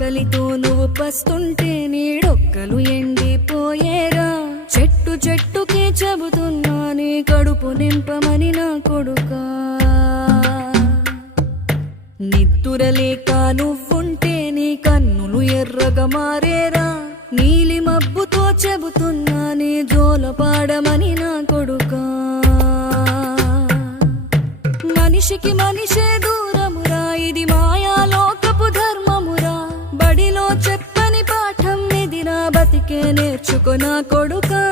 ఆకలితో నువ్వు పస్తుంటే నీడొక్కలు ఎండిపోయేరా. చెట్టు చెట్టుకే చెబుతున్నా నీ కడుపు నింపమని నా కొడుకా. నిద్దురలేక నువ్వుంటే నీ కన్నులు ఎర్రగా మారేరా. నీలి మబ్బుతో చెబుతున్నా నీ జోలపాడమని నా కొడుకా. మనిషికి మనిషే దూరమురా, ఇది మాయాలోకపు ధర్మమురా. బడిలో చెప్పని పాఠం ఇదిరా, బతికే నేర్చుకో నా కొడుకా.